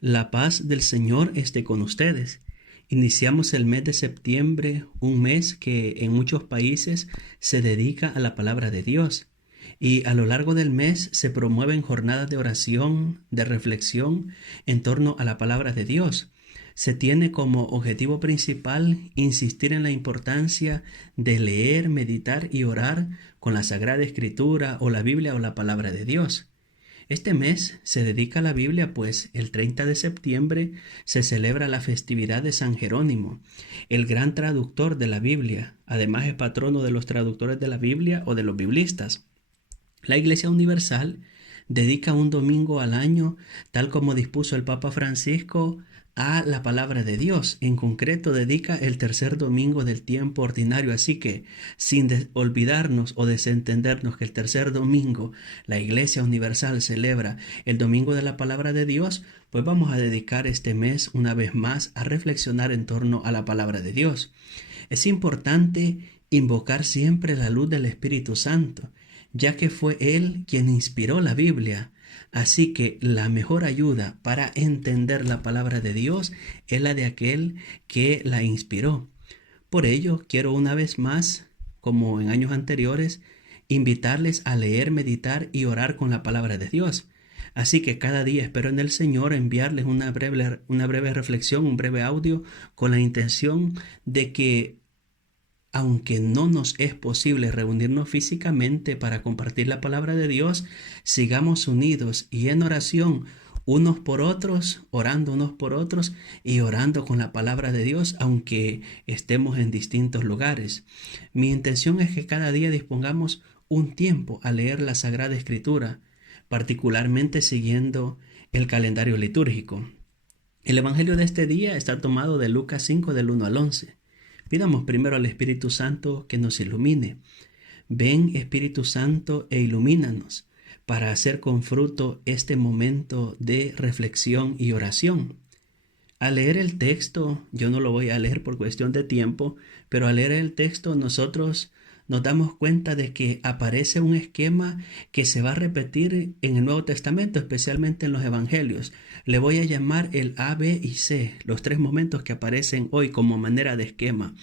La paz del Señor esté con ustedes. Iniciamos el mes de septiembre, un mes que en muchos países se dedica a la palabra de Dios. Y a lo largo del mes se promueven jornadas de oración, de reflexión en torno a la palabra de Dios. Se tiene como objetivo principal insistir en la importancia de leer, meditar y orar con la Sagrada Escritura o la Biblia o la palabra de Dios. Este mes se dedica a la Biblia, pues el 30 de septiembre se celebra la festividad de San Jerónimo, el gran traductor de la Biblia. Además es patrono de los traductores de la Biblia o de los biblistas. La Iglesia Universal dedica un domingo al año, tal como dispuso el Papa Francisco, a la palabra de Dios. En concreto, dedica el tercer domingo del tiempo ordinario. Así que, sin olvidarnos o desentendernos que el tercer domingo la Iglesia Universal celebra el domingo de la palabra de Dios, pues vamos a dedicar este mes una vez más a reflexionar en torno a la palabra de Dios. Es importante invocar siempre la luz del Espíritu Santo, ya que fue Él quien inspiró la Biblia. Así que la mejor ayuda para entender la palabra de Dios es la de aquel que la inspiró. Por ello, quiero una vez más, como en años anteriores, invitarles a leer, meditar y orar con la palabra de Dios. Así que cada día espero en el Señor enviarles una breve reflexión, un breve audio, con la intención de que, aunque no nos es posible reunirnos físicamente para compartir la palabra de Dios, sigamos unidos y en oración unos por otros, orando unos por otros y orando con la palabra de Dios, aunque estemos en distintos lugares. Mi intención es que cada día dispongamos un tiempo a leer la Sagrada Escritura, particularmente siguiendo el calendario litúrgico. El Evangelio de este día está tomado de Lucas 5 del 1 al 11. Pidamos primero al Espíritu Santo que nos ilumine. Ven, Espíritu Santo, e ilumínanos para hacer con fruto este momento de reflexión y oración. Al leer el texto, yo no lo voy a leer por cuestión de tiempo, pero al leer el texto nosotros nos damos cuenta de que aparece un esquema que se va a repetir en el Nuevo Testamento, especialmente en los Evangelios. Le voy a llamar el A, B y C, los tres momentos que aparecen hoy como manera de esquema.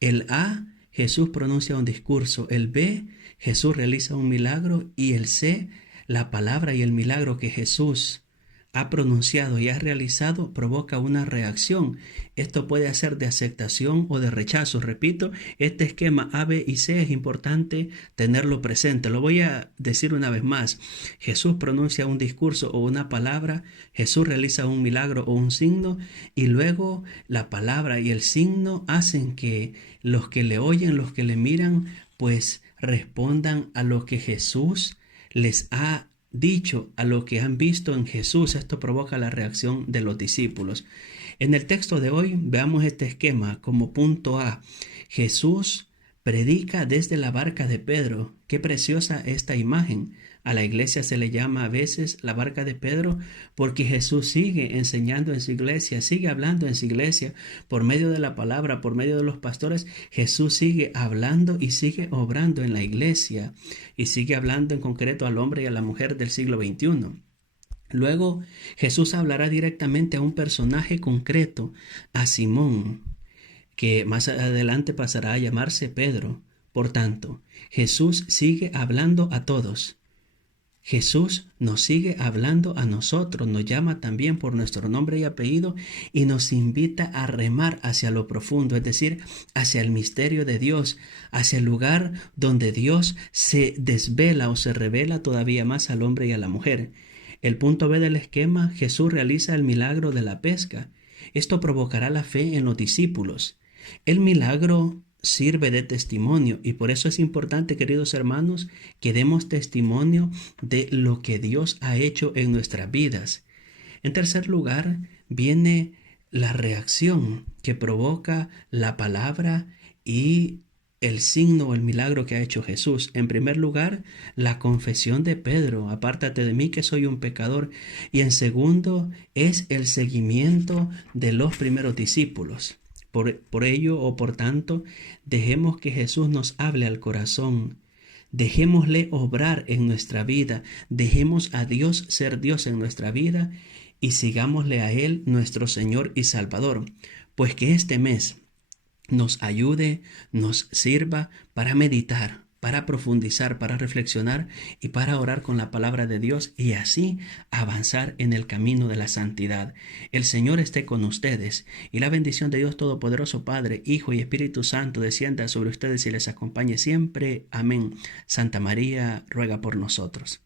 El A, Jesús pronuncia un discurso. El B, Jesús realiza un milagro. Y el C, la palabra y el milagro que Jesús ha pronunciado y ha realizado provoca una reacción. Esto puede ser de aceptación o de rechazo. Repito, este esquema A, B y C es importante tenerlo presente. Lo voy a decir una vez más. Jesús pronuncia un discurso o una palabra, Jesús realiza un milagro o un signo, y luego la palabra y el signo hacen que los que le oyen, los que le miran, pues respondan a lo que Jesús les ha dicho, a lo que han visto en Jesús. Esto provoca la reacción de los discípulos. En el texto de hoy veamos este esquema como punto A. Jesús predica desde la barca de Pedro. Qué preciosa esta imagen. A la iglesia se le llama a veces la barca de Pedro porque Jesús sigue enseñando en su iglesia, sigue hablando en su iglesia por medio de la palabra, por medio de los pastores. Jesús sigue hablando y sigue obrando en la iglesia y sigue hablando en concreto al hombre y a la mujer del siglo XXI. Luego Jesús hablará directamente a un personaje concreto, a Simón, que más adelante pasará a llamarse Pedro. Por tanto, Jesús sigue hablando a todos. Jesús nos sigue hablando a nosotros, nos llama también por nuestro nombre y apellido y nos invita a remar hacia lo profundo, es decir, hacia el misterio de Dios, hacia el lugar donde Dios se desvela o se revela todavía más al hombre y a la mujer. El punto B del esquema, Jesús realiza el milagro de la pesca. Esto provocará la fe en los discípulos. El milagro sirve de testimonio y por eso es importante, queridos hermanos, que demos testimonio de lo que Dios ha hecho en nuestras vidas. En tercer lugar, viene la reacción que provoca la palabra y el signo o el milagro que ha hecho Jesús. En primer lugar, la confesión de Pedro: apártate de mí que soy un pecador. Y en segundo, es el seguimiento de los primeros discípulos. Por ello o por tanto, dejemos que Jesús nos hable al corazón. Dejémosle obrar en nuestra vida. Dejemos a Dios ser Dios en nuestra vida y sigámosle a Él, nuestro Señor y Salvador, pues que este mes nos ayude, nos sirva para meditar, para profundizar, para reflexionar y para orar con la palabra de Dios y así avanzar en el camino de la santidad. El Señor esté con ustedes y la bendición de Dios Todopoderoso, Padre, Hijo y Espíritu Santo descienda sobre ustedes y les acompañe siempre. Amén. Santa María, ruega por nosotros.